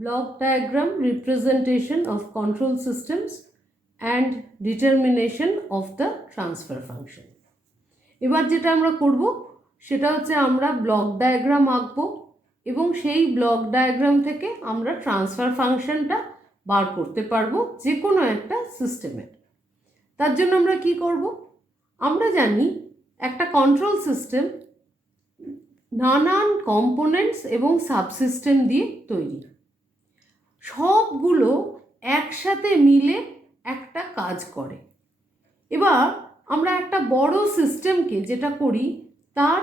block diagram representation of control systems and determination of the transfer function. এবার যেটা আমরা করব সেটা হচ্ছে আমরা ব্লক ডায়াগ্রাম আঁকবো এবং সেই ব্লক ডায়াগ্রাম থেকে আমরা ট্রান্সফার ফাংশনটা বার করতে পারবো যে কোনো একটা সিস্টেমের। তার জন্য আমরা কি করব, আমরা জানি একটা কন্ট্রোল সিস্টেম নানান কম্পোনেন্টস এবং সাবসিস্টেম দিয়ে তৈরি, সবগুলো একসাথে মিলে একটা কাজ করে। এবার আমরা একটা বড় সিস্টেমকে যেটা করি তার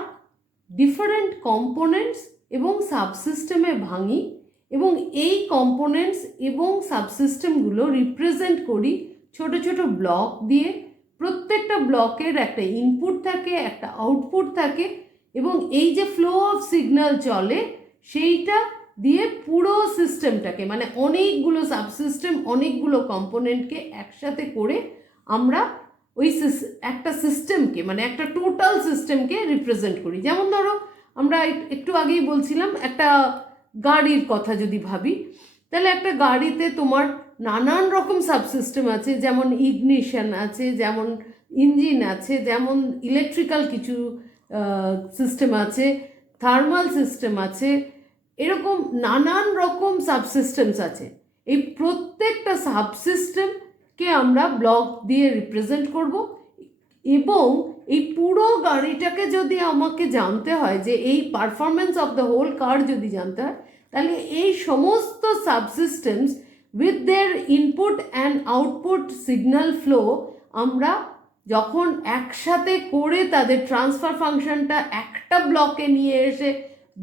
ডিফারেন্ট কম্পোনেন্টস এবং সাবসিস্টেমে ভাঙি এবং এই কম্পোনেন্টস এবং সাবসিস্টেমগুলো রিপ্রেজেন্ট করি ছোট ছোট ব্লক দিয়ে। প্রত্যেকটা ব্লকের একটা ইনপুট থাকে, একটা আউটপুট থাকে এবং এই যে ফ্লো অফ সিগন্যাল চলে সেইটা দিয়ে পুরো সিস্টেমটাকে, মানে অনেকগুলো সাবসিস্টেম অনেকগুলো কম্পোনেন্টকে একসাথে করে আমরা ওই একটা সিস্টেমকে, মানে একটা টোটাল সিস্টেমকে রিপ্রেজেন্ট করি। যেমন ধরো আমরা একটু আগেই বলছিলাম একটা গাড়ির কথা যদি ভাবি, তাহলে একটা গাড়িতে তোমার নানান রকম সাবসিস্টেম আছে, যেমন ইগনিশন আছে, যেমন ইঞ্জিন আছে, যেমন ইলেকট্রিক্যাল কিছু সিস্টেম আছে, থার্মাল সিস্টেম আছে, এরকম নানান রকম সাবসিস্টেমস আছে। এই প্রত্যেকটা সাবসিস্টেমকে আমরা ব্লক দিয়ে রিপ্রেজেন্ট করব এবং এই পুরো গাড়িটাকে যদি আমাকে জানতে হয়, যে এই performance of the whole car যদি জানতে হয়, তাহলে এই সমস্ত subsystems with their input and output signal flow আমরা যখন একসাথে করে তাদের ট্রান্সফার ফাংশনটা একটা ব্লকে নিয়ে এসে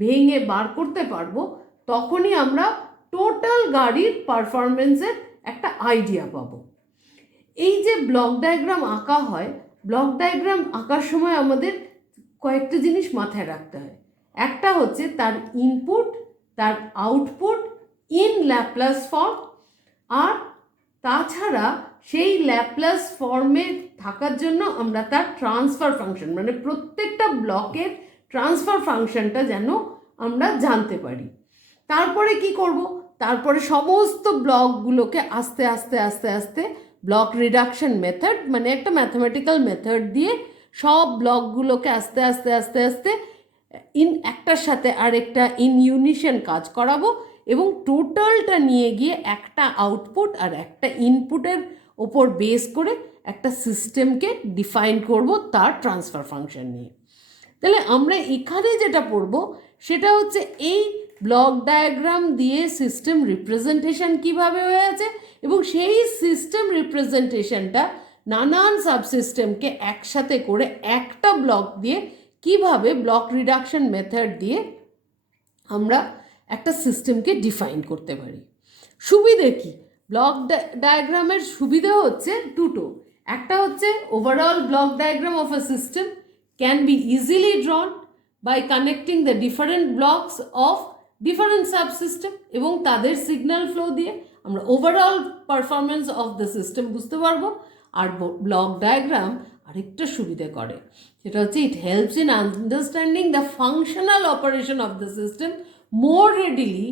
ভেঙে বার করতে পারবো, তখনই আমরা টোটাল গাড়ির পারফরমেন্সের একটা আইডিয়া পাবো। এই যে ব্লক ডায়াগ্রাম আঁকা হয়, ব্লক ডায়াগ্রাম আঁকার সময় আমাদের কয়েকটা জিনিস মাথায় রাখতে হয়। একটা হচ্ছে তার ইনপুট, তার আউটপুট ইন ল্যাপ্লাস ফর্ম, আর তাছাড়া সেই ল্যাপ্লাস ফর্মে থাকার জন্য আমরা তার ট্রান্সফার ফাংশন, মানে প্রত্যেকটা ব্লকের ট্রান্সফার ফাংশনটা যেন আমরা জানতে পারি। তারপরে কি করব, তারপরে সমস্ত ব্লকগুলোকে আস্তে আস্তে আস্তে আস্তে ব্লক রিডাকশন মেথড, মানে একটা ম্যাথমেটিক্যাল মেথড দিয়ে সব ব্লকগুলোকে আস্তে আস্তে আস্তে আস্তে একটার সাথে আরেকটা ইন ইউনিশন কাজ করাবো এবং টোটালটা নিয়ে গিয়ে একটা আউটপুট আর একটা ইনপুটের ওপর বেস করে একটা সিস্টেমকে ডিফাইন করব তার ট্রান্সফার ফাংশন নিয়ে। তাহলে আমরা এখানে যেটা পড়ব সেটা হচ্ছে এই ব্লক ডায়াগ্রাম দিয়ে সিস্টেম রিপ্রেজেন্টেশন কিভাবে হয়ে আছে এবং সেই সিস্টেম রিপ্রেজেন্টেশনটা নানান সাবসিস্টেমকে একসাথে করে একটা ব্লক দিয়ে কিভাবে ব্লক রিডাকশন মেথড দিয়ে আমরা একটা সিস্টেমকে ডিফাইন করতে পারি। সুবিধে কি? ব্লক ডায়াগ্রামের সুবিধা হচ্ছে দুটো। একটা হচ্ছে overall block diagram of a system can be easily drawn by connecting the different blocks of different subsystem এবং তাদের সিগন্যাল ফ্লো দিয়ে আমরা overall performance of the system বুঝতে পারবো। আর ব্লক ডায়াগ্রাম আরেকটা সুবিধা করে, সেটা হচ্ছে it helps in understanding the functional operation of the system more readily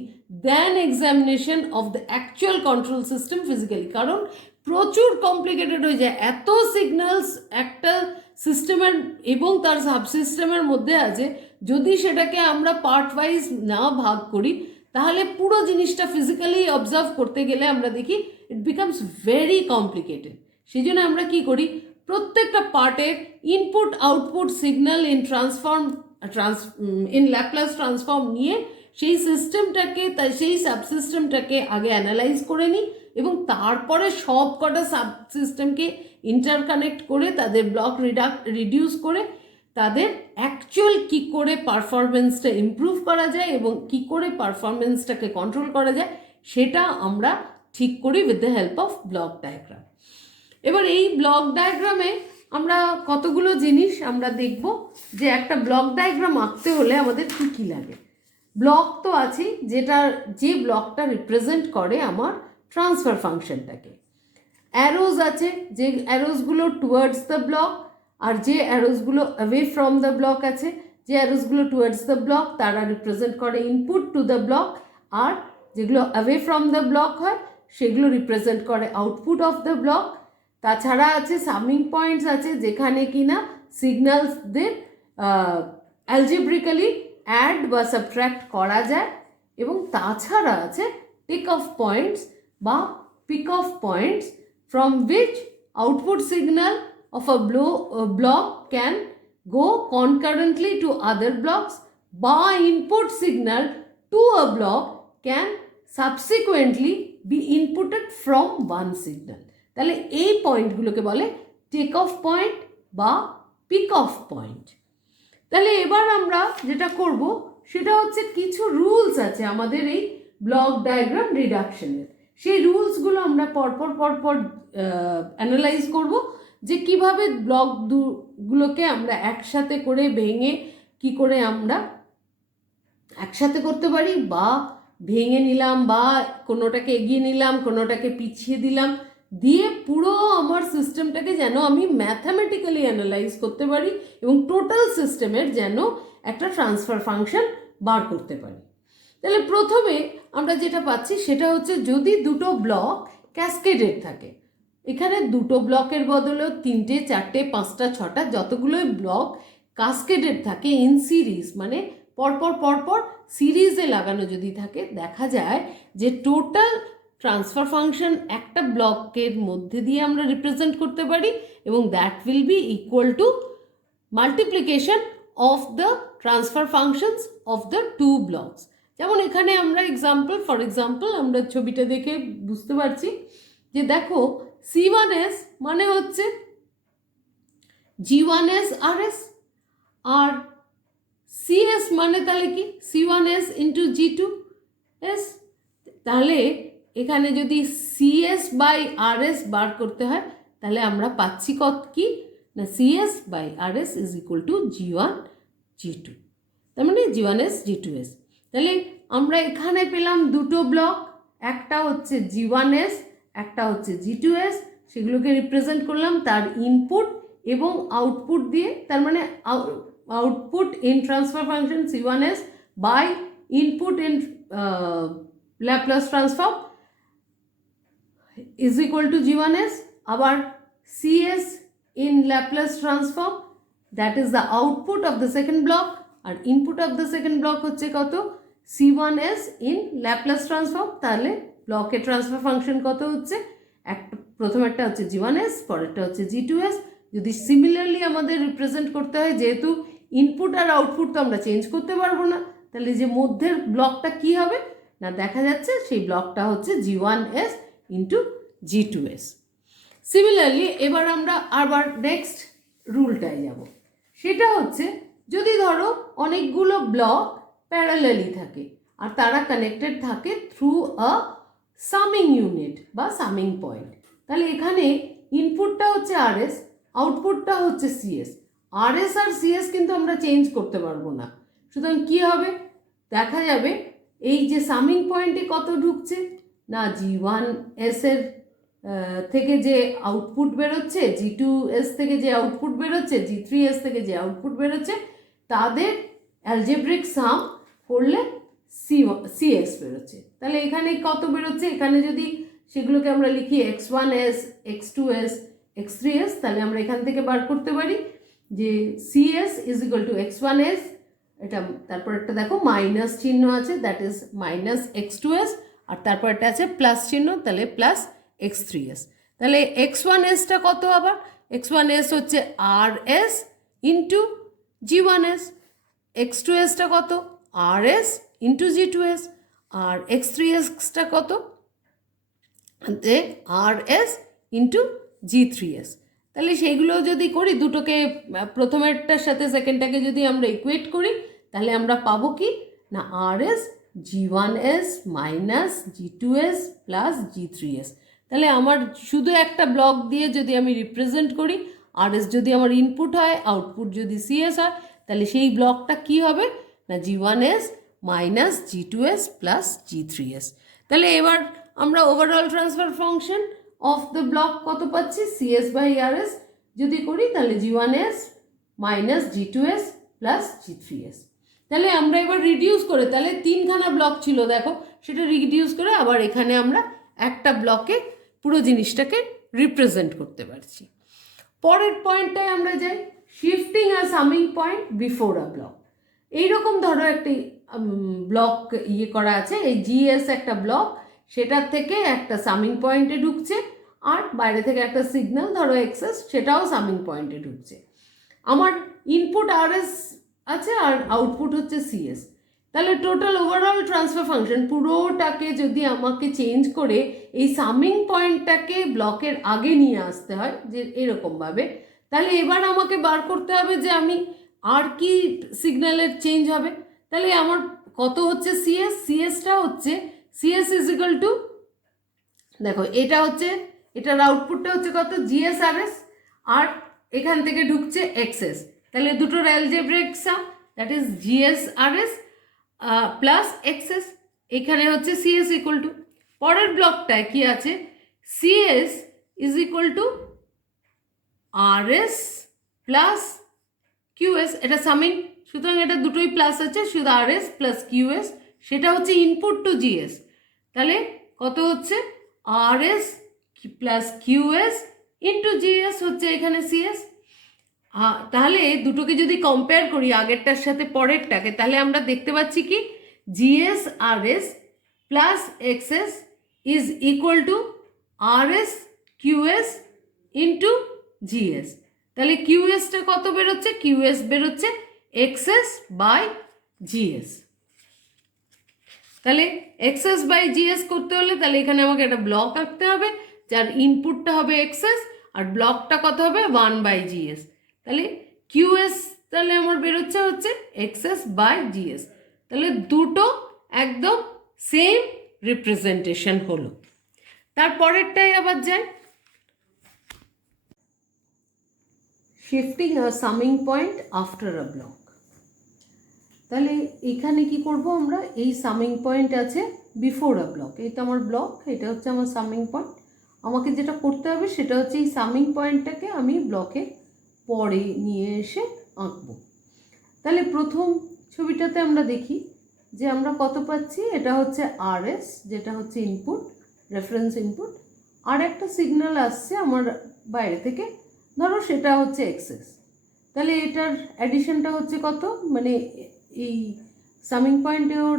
than examination of the actual control system physically. কারণ প্রচুর কমপ্লিকেটেড হয়ে যায়, এত সিগন্যালস একটা সিস্টেমের এবং তার সাবসিস্টেমের মধ্যে আছে, যদি সেটাকে আমরা পার্ট ওয়াইজ না ভাগ করি তাহলে পুরো জিনিসটা ফিজিক্যালি অবজার্ভ করতে গেলে আমরা দেখি ইট বিকামস ভেরি কমপ্লিকেটেড। সেই জন্য আমরা কী করি, প্রত্যেকটা পার্টের input output signal in Laplace transform নিয়ে সেই সিস্টেমটাকে, সেই সাবসিস্টেমটাকে আগে অ্যানালাইজ করে নিই এবং তারপরে সব কটা সাবসিস্টেমকে ইন্টারকানেক্ট করে তাদের ব্লক রিডিউস করে তাদের অ্যাকচুয়াল কী করে পারফরমেন্সটা ইমপ্রুভ করা যায় এবং কী করে পারফরমেন্সটাকে কন্ট্রোল করা যায় সেটা আমরা ঠিক করি with the help of block diagram. এবার এই ব্লক ডায়াগ্রামে আমরা কতগুলো জিনিস আমরা দেখব, যে একটা ব্লক ডায়াগ্রাম আঁকতে হলে আমাদের কী কী লাগে। ব্লক তো আছে, যে ব্লকটা রিপ্রেজেন্ট করে আমার ট্রান্সফার ফাংশনটাকে। অ্যারোজ আছে, যে অ্যারোজগুলো টুয়ার্ডস দ্য ব্লক, আর যে অ্যারোজগুলো অ্যাওয়ে ফ্রম দ্য ব্লক আছে, যে অ্যারোজগুলো টুয়ার্ডস দ্য ব্লক তারা রিপ্রেজেন্ট করে ইনপুট টু দ্য ব্লক, আর যেগুলো অ্যাওয়ে ফ্রম দ্য ব্লক হয় সেগুলো রিপ্রেজেন্ট করে আউটপুট অফ দ্য ব্লক। তাছাড়া আছে সামিং পয়েন্টস আছে, যেখানে কিনা সিগন্যালসদের অ্যালজেব্রিক্যালি অ্যাড বা সাবট্র্যাক্ট করা যায়। এবং তাছাড়া আছে টেক অফ পয়েন্টস বা peak of points from which output signal of a block can go concurrently to other blocks বা input signal to a block can subsequently be inputted from one signal। তাহলে এই পয়েন্টগুলোকে বলে take off point বা peak of point. তাহলে এবার আমরা যেটা করব সেটা হচ্ছে কিছু রুলস আছে আমাদের এই ব্লক ডায়াগ্রাম রিডাকশনের। সেই রুলসগুলো আমরা পরপর অ্যানালাইজ করব, যে কিভাবে ব্লকগুলোকে আমরা একসাথে করে ভেঙে কি করে আমরা একসাথে করতে পারি, বা ভেঙে নিলাম বা কোনোটাকে এগিয়ে নিলাম কোনোটাকে পিছিয়ে দিলাম, দিয়ে পুরো আমার সিস্টেমটাকে যেন আমি ম্যাথামেটিক্যালি অ্যানালাইজ করতে পারি এবং টোটাল সিস্টেমের যেন একটা ট্রান্সফার ফাংশন বার করতে পারি। তাহলে প্রথমে আমরা যেটা পাচ্ছি সেটা হচ্ছে যদি দুটো ব্লক ক্যাসকেডেড থাকে, এখানে দুটো ব্লকের বদলেও 3টে 4টে 5টা 6টা যতগুলোই ব্লক কাসকেডেড থাকে ইন সিরিজ, মানে পরপর সিরিজে লাগানো যদি থাকে, দেখা যায় যে টোটাল ট্রান্সফার ফাংশন একটা ব্লকের মধ্যে দিয়ে আমরা রিপ্রেজেন্ট করতে পারি এবং that will be equal to multiplication of the transfer functions of the two blocks. যেমন এখানে আমরা ফর এক্সাম্পল আমরা ছবিটা দেখে বুঝতে পারছি যে দেখো C1s মানে হচ্ছে G1s RS, আর CS মানে তাহলে কি C1s ইন্টু G2s। তাহলে এখানে যদি CS বাই RS বার করতে হয় তাহলে আমরা পাচ্ছি কি না CS by RS is equal to G1 G2, তার মানে G1s G2s। তাহলে আমরা এখানে পেলাম দুটো ব্লক, একটা হচ্ছে G1s একটা হচ্ছে G2s, সেগুলোকে রিপ্রেজেন্ট করলাম তার ইনপুট এবং আউটপুট দিয়ে, তার মানে output in transfer function C1s by input in Laplace transform is equal to G1s, আবার CS in Laplace transform that is the output of the second block, আর input of the second block হচ্ছে কত C1s in Laplace transform. তাহলে ব্লকের transfer function কত হচ্ছে, প্রথমেরটা হচ্ছে G1s পরেরটা হচ্ছে G2s। যদি সিমিলারলি আমাদের রিপ্রেজেন্ট করতে হয়, যেহেতু ইনপুট আর আউটপুট তো আমরা চেঞ্জ করতে পারবো না, তাহলে যে মধ্যের ব্লকটা কি হবে না দেখা যাচ্ছে সেই ব্লকটা হচ্ছে G1s ইন্টু G2s। সিমিলারলি এবার আমরা আবার নেক্সট রুলটায় যাব, সেটা হচ্ছে যদি ধরো অনেকগুলো ব্লক প্যারালালি থাকে আর তারা কানেক্টেড থাকে থ্রু আ সামিং ইউনিট বা সামিং পয়েন্ট, তাহলে এখানে ইনপুটটা হচ্ছে RS আউটপুটটা হচ্ছে CS। RS আর CS কিন্তু আমরা চেঞ্জ করতে পারবো না, সুতরাং কী হবে দেখা যাবে এই যে সামিং পয়েন্টে কত ঢুকছে না G1s এর থেকে যে আউটপুট বেরোচ্ছে, G2s থেকে যে আউটপুট বেরোচ্ছে, G3s থেকে যে আউটপুট বেরোচ্ছে, তাদের অ্যালজেব্রিক সাম করলে CS বেরোচ্ছে। তাহলে এখানে কত বেরোচ্ছে, এখানে যদি সেগুলোকে আমরা লিখি x1s x2s x3s, তাহলে আমরা এখান থেকে বার করতে পারি যে CS is equal two x1s, এটা তারপর একটা দেখো মাইনাস চিহ্ন আছে দ্যাট ইজ মাইনাস x2s, আর তারপর একটা আছে প্লাস চিহ্ন তাহলে প্লাস x3s। তাহলে x1sটা কত, আবার x1s হচ্ছে RS ইন্টু G1s, x2sটা কত RS ইন্টু G2s, আর x3sটা কত RS ইন্টু G3s। তাহলে সেইগুলো যদি করি দুটোকে প্রথমেরটার সাথে সেকেন্ডটাকে যদি আমরা ইকুয়েট করি তাহলে আমরা পাবো কি না RS G1s minus G2s plus G3s। তাহলে আমার শুধু একটা ব্লক দিয়ে যদি আমি রিপ্রেজেন্ট করি, RS যদি আমার ইনপুট হয় আউটপুট যদি CS হয়, তাহলে সেই ব্লকটা কি হবে না G1s minus G2s plus G3s। তাহলে এবার আমরা overall transfer function of the block কত পাচ্ছি CS বাই RS যদি করি তাহলে G1s minus G2s plus G3s। তাহলে আমরা এবার রিডিউস করে, তাহলে তিনখানা ব্লক ছিল দেখো, সেটা রিডিউস করে আবার এখানে আমরা একটা ব্লকে পুরো জিনিসটাকে রিপ্রেজেন্ট করতে পারছি। পরের পয়েন্টটায় আমরা যাই, shifting a summing point before a block. এইরকম ধরো একটি ব্লক করা আছে, এই জিএস একটা ব্লক, সেটার থেকে একটা সামিং পয়েন্টে ঢুকছে, আর বাইরে থেকে একটা সিগন্যাল ধরো এক্সেস, সেটাও সামিং পয়েন্টে ঢুকছে। আমার ইনপুট আরএস আছে আর আউটপুট হচ্ছে সিএস। তাহলে টোটাল ওভারঅল ট্রান্সফার ফাংশন পুরোটাকে যদি আমাকে চেঞ্জ করে এই সামিং পয়েন্টটাকে ব্লকের আগে নিয়ে আসতে হয় যে এরকমভাবে, তাহলে এবার আমাকে বার করতে হবে যে আমি আর কি সিগন্যালের চেঞ্জ হবে। তাহলে আমার কত হচ্ছে সিএস, সিএসটা হচ্ছে সিএস ইজ ইকুয়াল টু, দেখো এটা হচ্ছে, এটার আউটপুটটা হচ্ছে কত, জিএস আরএস, আর এখান থেকে ঢুকছে এক্সএস। তাহলে দুটোর algebraic some, that is GS RS plus XS. এখানে হচ্ছে সিএস ইকুয়াল টু, পরের ব্লকটায় কি আছে, CS is equal to RS plus QS, এটা সামিং, সুতরাং এটা দুটোই প্লাস আছে, শুধু আরএস প্লাস কিউএস, সেটা হচ্ছে ইনপুট টু জিএস। তাহলে কত হচ্ছে, RS plus QS into GS হচ্ছে এখানে সিএস। তাহলে দুটোকে যদি কম্পেয়ার করি আগেরটার সাথে পরেরটাকে, তাহলে আমরা দেখতে পাচ্ছি কি, GS RS plus XS is equal to RS QS into GS. তাহলে কিউএসটা কত বেরোচ্ছে, কিউএস বেরোচ্ছে এক্সএস বাই জিএস। তাহলে এক্সএস বাই জিএস করতে হলে তাহলে এখানে আমাকে একটা ব্লক আঁকতে হবে যার ইনপুটটা হবে এক্সএস আর ব্লকটা কত হবে 1/GS। তাহলে কিউএস তাহলে আমার বেরোচ্ছে হচ্ছে এক্সএস বাই জিএস। তাহলে দুটো একদম সেম রিপ্রেজেন্টেশন হলো। তারপরেরটাই আবার যাই, shifting a summing point after a block. তাহলে এখানে কি করব আমরা, এই সামিং পয়েন্ট আছে বিফোর আ ব্লক, এটা আমার ব্লক, এটা হচ্ছে আমার সামিং পয়েন্ট। আমাকে যেটা করতে হবে সেটা হচ্ছে এই সামিং পয়েন্টটাকে আমি ব্লকে পরে নিয়ে এসে আঁকবো। তাহলে প্রথম ছবিটাতে আমরা দেখি যে আমরা কত পাচ্ছি, এটা হচ্ছে আরএস যেটা হচ্ছে ইনপুট, রেফারেন্স ইনপুট, আর একটা সিগন্যাল আসছে আমার বাইরে থেকে, ধরো সেটা হচ্ছে এক্সএস। তাহলে এটার অ্যাডিশনটা হচ্ছে কত, মানে এই সামিং পয়েন্টে ওর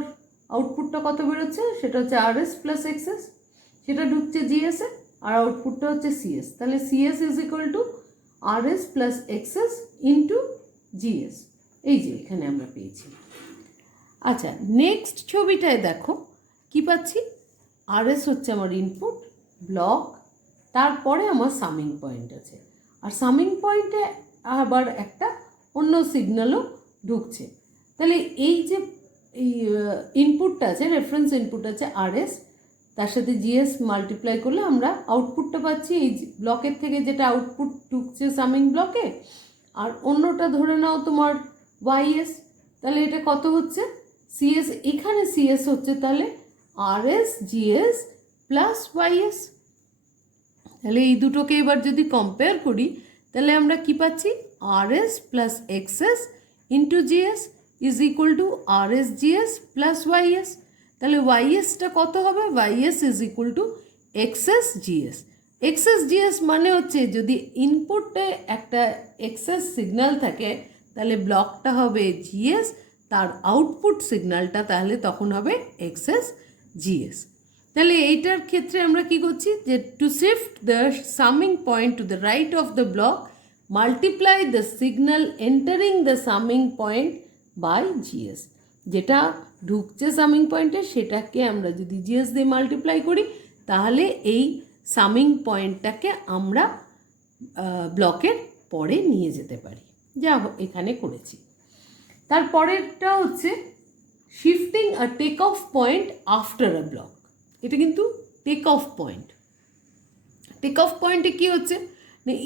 আউটপুটটা কত বেরোচ্ছে, সেটা হচ্ছে আরএস প্লাস এক্সএস, সেটা ঢুকছে জিএসে, আর আউটপুটটা হচ্ছে সিএস। তাহলে CS is equal to RS plus XS into GS, এই যে এখানে আমরা পেয়েছি। আচ্ছা, নেক্সট ছবিটায় দেখো কি পাচ্ছি, আরএস হচ্ছে আমার ইনপুট ব্লক, তারপরে আমার সামিং পয়েন্ট আছে, আর সামিং পয়েন্টে আবার একটা অন্য সিগন্যালও ঢুকছে। তাহলে এই যে এই ইনপুটটা আছে, রেফারেন্স ইনপুট আছে আরএস, তার সাথে জিএস মাল্টিপ্লাই করলে আমরা আউটপুটটা পাচ্ছি এই ব্লকের থেকে, যেটা আউটপুট ঢুকছে সামিং ব্লকে, আর অন্যটা ধরে নাও তোমার ওয়াইএস। তাহলে এটা কত হচ্ছে, সিএস, এখানে সিএস হচ্ছে তাহলে আরএস জিএস প্লাস ওয়াইএস। তাহলে এই দুটোকে এবার যদি কম্পেয়ার করি তাহলে আমরা কি পাচ্ছি, RS plus XS into GS is equal to RS GS plus YS. তাহলে ওয়াইএসটা কত হবে, YS is equal to XS GS. XS GS মানে হচ্ছে যদি ইনপুটে একটা এক্সএস সিগন্যাল থাকে তাহলে ব্লকটা হবে জিএস, তার আউটপুট সিগন্যালটা তাহলে তখন হবে এক্সএস জিএস। তাহলে এইটার ক্ষেত্রে আমরা কি করছি, যে to shift the summing point to the right of the block multiply the signal entering the summing point by GS. যেটা ঢুকছে সামিং পয়েন্টে সেটাকে আমরা যদি জিএস দিয়ে মাল্টিপ্লাই করি তাহলে এই সামিং পয়েন্টটাকে আমরা ব্লকের পরে নিয়ে যেতে পারি, যা এখানে করেছি। তারপরেরটা হচ্ছে shifting a take off point after a block. এটা কিন্তু take off point, take off পয়েন্টে কী হচ্ছে,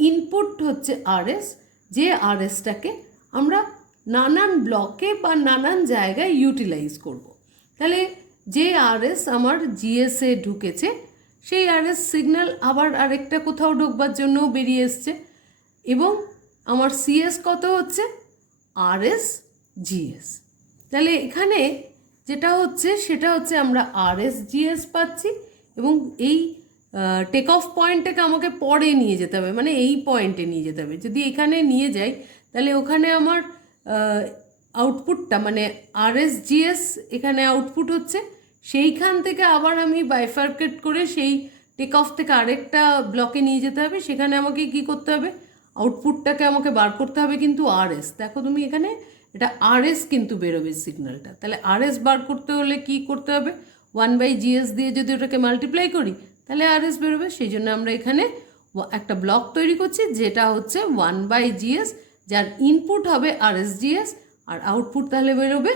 ইনপুট হচ্ছে আরএস, যে আরএসটাকে আমরা নানান ব্লকে বা নানান জায়গায় ইউটিলাইজ করব। তাহলে যে আরএস আমার জিএসে ঢুকেছে সেই আরএস সিগন্যাল আবার আরেকটা কোথাও ঢোকবার জন্যও বেরিয়ে এসছে, এবং আমার সিএস কত হচ্ছে আরএস জিএস। তাহলে এখানে যেটা হচ্ছে সেটা হচ্ছে আমরা RSGS পাচ্ছি, এবং এই টেক অফ পয়েন্টটাকে আমাকে পরে নিয়ে যেতে হবে, মানে এই পয়েন্টে নিয়ে যেতে হবে। যদি এখানে নিয়ে যাই তাহলে ওখানে আমার আউটপুটটা মানে RSGS এখানে আউটপুট হচ্ছে, সেইখান থেকে আবার আমি বাইফার্কেট করে সেই টেক অফ থেকে আরেকটা ব্লকে নিয়ে যেতে হবে। সেখানে আমাকে কি করতে হবে, আউটপুটটাকে আমাকে বার করতে হবে কিন্তু RS। দেখো তুমি এখানে এটা RS কিন্তু বেরোবে সিগন্যালটা। তাহলে RS বার করতে হলে কি করতে হবে, 1/GS দিয়ে যদি ওটাকে মাল্টিপ্লাই করি তাহলে RS বেরোবে। সেই জন্য আমরা এখানে একটা ব্লক তৈরি করছি যেটা হচ্ছে 1/GS, যার ইনপুট হবে RSGS আর আউটপুট তাহলে বেরোবে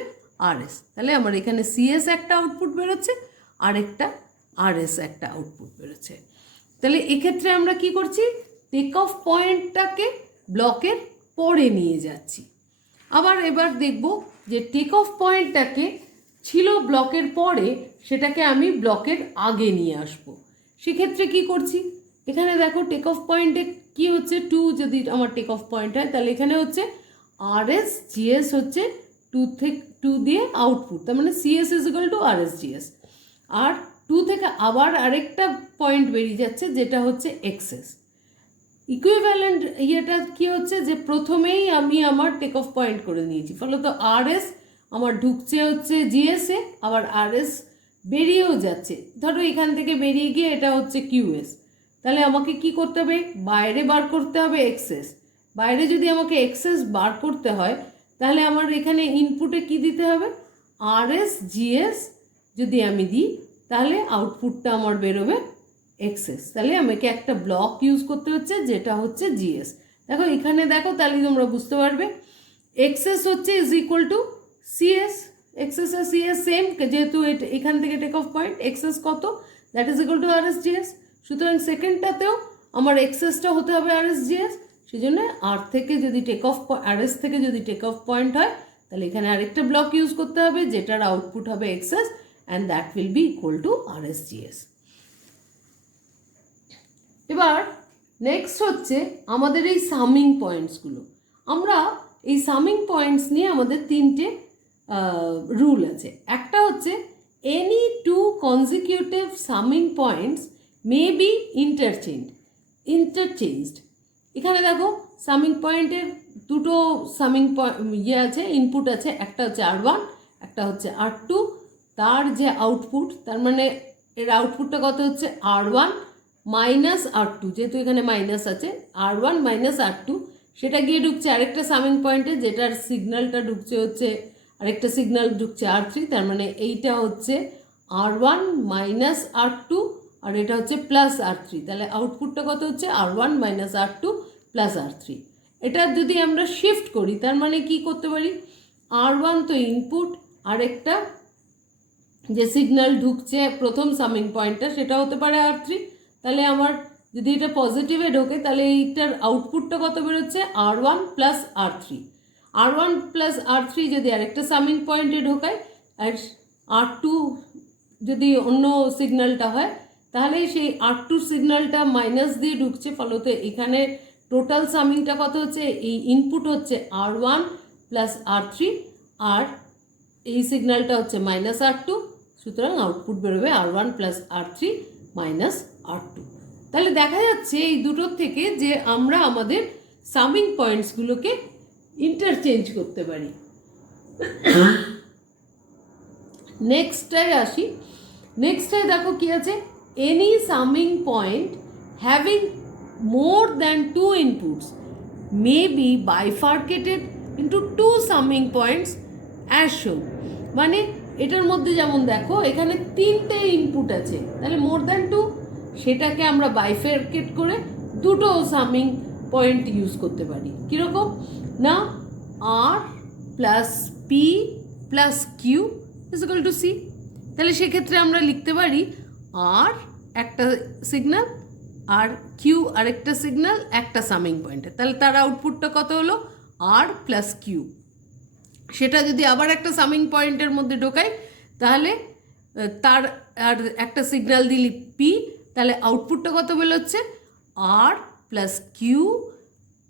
RS। তাহলে আমার এখানে CS একটা আউটপুট বেরোচ্ছে আর একটা RS একটা আউটপুট বেরোচ্ছে। তাহলে এক্ষেত্রে আমরা কি করছি, টেক অফ পয়েন্টটাকে ব্লকের পরে নিয়ে যাচ্ছি। আবার এবার দেখব যে টেক অফ পয়েন্টটাকে ছিল ব্লকের পরে, সেটাকে আমি ব্লকের আগে নিয়ে আসব। সেক্ষেত্রে কি করছি, এখানে দেখো টেক অফ পয়েন্টে কি হচ্ছে, 2 যদি আমার টেক অফ পয়েন্ট হয় তাহলে এখানে হচ্ছে RSGS হচ্ছে 2 দিয়ে আউটপুট, তার মানে CS is equal to RSGS। আর 2 থেকে আবার আরেকটা পয়েন্ট বেরিয়ে যাচ্ছে যেটা হচ্ছে XS। ইকুইভ্যালেন্ট ইয়েটা কি হচ্ছে যে প্রথমেই আমি আমার টেক অফ পয়েন্ট করে নিয়েছি, ফলত RS আমার ঢুকছে হচ্ছে GS এ, আবার RS বেরিয়েও যাচ্ছে। ধরো এখান থেকে বেরিয়ে গিয়ে এটা হচ্ছে QS, তাহলে আমাকে কি করতে হবে, বাইরে বার করতে হবে XS। বাইরে যদি আমাকে XS বার করতে হয় তাহলে আমার এখানে ইনপুটে কি দিতে হবে, RSGS যদি আমি দিই তাহলে আউটপুটটা আমার বেরোবে XS। তাহলে আমাকে একটা ব্লক ইউজ করতে হচ্ছে যেটা হচ্ছে GS। দেখো এখানে দেখো, তাহলে তোমরা বুঝতে পারবে XS হচ্ছে is equal to CS। XS আর CS সেম, যেহেতু এখান থেকে টেক অফ পয়েন্ট XS কত, that is equal to RSGS। সুতরাং সেকেন্ডটাতেও আমার XSটা হতে হবে RSGS। সেই জন্য RS থেকে যদি টেক অফ পয়েন্ট হয় তাহলে এখানে আরেকটা ব্লক ইউজ করতে হবে যেটার আউটপুট হবে XS, and that will be equal to RSGS। এবার নেক্সট হচ্ছে আমাদের এই সামিং পয়েন্টসগুলো। আমরা এই সামিং পয়েন্টস নিয়ে আমাদের 3টে রুল আছে। একটা হচ্ছে any 2 consecutive summing points may be interchanged. এখানে দেখো সামিং পয়েন্টের দুটো সামিং আছে, ইনপুট আছে, একটা হচ্ছে R1 একটা হচ্ছে R2। তার যে আউটপুট, তার মানে এর আউটপুটটা কত হচ্ছে R1 মাইনাস R2, যেহেতু এখানে মাইনাস আছে, R1 মাইনাস R2 সেটা গিয়ে ঢুকছে আরেকটা সামিং পয়েন্টে, যেটার সিগন্যালটা ঢুকছে হচ্ছে আরেকটা সিগন্যাল ঢুকছে R3। তার মানে এইটা হচ্ছে R1 মাইনাস R2 আর এটা হচ্ছে প্লাস R3। তাহলে আউটপুটটা কত হচ্ছে R1 minus R2 plus R3। এটা যদি আমরা শিফট করি তার মানে কি করতে পারি, R1 তো ইনপুট, আরেকটা যে সিগন্যাল ঢুকছে প্রথম সামিং পয়েন্টটা সেটা হতে পারে R3। তাহলে আমার যদি এটা পজিটিভে ঢোকে তাহলে এইটার আউটপুটটা কত বেরোচ্ছে R1 plus R3। R1 plus R3 যদি আরেকটা সামিং পয়েন্টে ঢোকায় আর R2 যদি অন্য সিগন্যালটা হয় তাহলে সেই R2 সিগন্যালটা মাইনাস দিয়ে ঢুকছে, ফলত এখানে টোটাল সামিংটা কত হচ্ছে, এই ইনপুট হচ্ছে R1 প্লাস R3 আর এই সিগন্যালটা হচ্ছে মাইনাস R2। সুতরাং আউটপুট বেরোবে R1 plus R3 minus R2। তাহলে দেখা যাচ্ছে এই দুটোর থেকে যে আমরা আমাদের সামিং পয়েন্টসগুলোকে ইন্টারচেঞ্জ করতে পারি। নেক্সটটায় আসি। নেক্সটটায় দেখো কি আছে, any summing point having more than 2 inputs may be bifurcated into 2 summing points as shown. মানে এটার মধ্যে যেমন দেখো এখানে 3টে ইনপুট আছে, তাহলে মোর দ্যান 2, সেটাকে আমরা বাইফার্কেট করে দুটো সামিং পয়েন্ট ইউজ করতে পারি। কীরকম না, R plus P plus Q is equal two C। তাহলে সেক্ষেত্রে আমরা লিখতে পারি R একটা সিগন্যাল আর Q আরেকটা সিগন্যাল একটা সামিং পয়েন্টে, তাহলে তার আউটপুটটা কত হলো R প্লাস Q। সেটা যদি আবার একটা সামিং পয়েন্টের মধ্যে ঢোকাই তাহলে তার আর একটা সিগন্যাল দিলি P, তাহলে আউটপুটটা কত বেরোচ্ছে R plus Q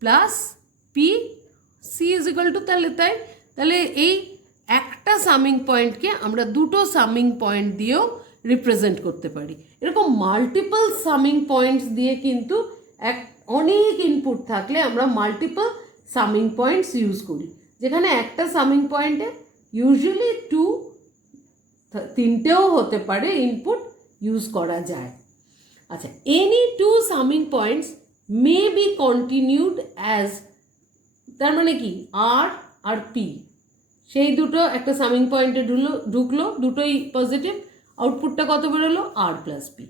plus P C is equal two, তাহলে এই একটা একটা সামিং পয়েন্টকে আমরা দুটো সামিং পয়েন্ট দিয়েও রিপ্রেজেন্ট করতে পারি। এরকম মাল্টিপল সামিং পয়েন্টস দিয়ে কিন্তু অনেক ইনপুট থাকলে আমরা মাল্টিপল সামিং পয়েন্টস ইউজ করি, যেখানে একটা সামিং পয়েন্টে ইউজুয়ালি তিনটেও হতে পারে ইনপুট ইউজ করা যায়। আচ্ছা, any two summing points may be continued as, তার মানে কি আর আর পি, সেই দুটো একটা সামিং পয়েন্টে ঢুকলো, দুটোই পজিটিভ, আউটপুটটা কত বেরোলো আর প্লাস পি।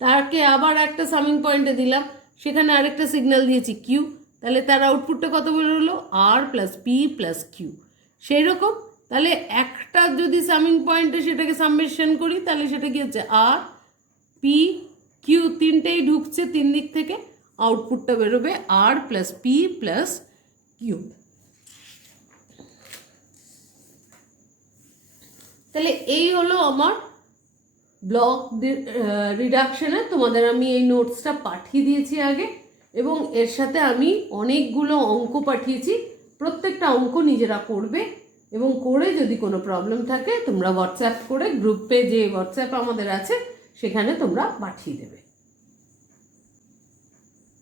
তাকে আবার একটা সামিং পয়েন্টে দিলাম, সেখানে আরেকটা সিগন্যাল দিয়েছি কিউ, তাহলে তার আউটপুটটা কত বেরোলো আর প্লাস পি প্লাস কিউ। সেই রকম তাহলে একটা যদি সামিং পয়েন্টে সেটাকে সাবমিশন করি তাহলে সেটা কি হচ্ছে আর পি কিউ, তিনটেই ঢুকছে তিন দিক থেকে, আউটপুটটা বেরোবে আর প্লাস পি প্লাস কিউ। তাহলে এই হলো আমার ব্লক রিডাকশনে তোমাদের আমি এই নোটসটা পাঠিয়ে দিয়েছি আগে, এবং এর সাথে আমি অনেকগুলো অঙ্ক পাঠিয়েছি। প্রত্যেকটা অঙ্ক নিজেরা করবে, এবং করে যদি কোনো প্রবলেম থাকে তোমরা হোয়াটসঅ্যাপ করে গ্রুপে, যে হোয়াটসঅ্যাপ আমাদের আছে সেখানে তোমরা পাঠিয়ে দেবে।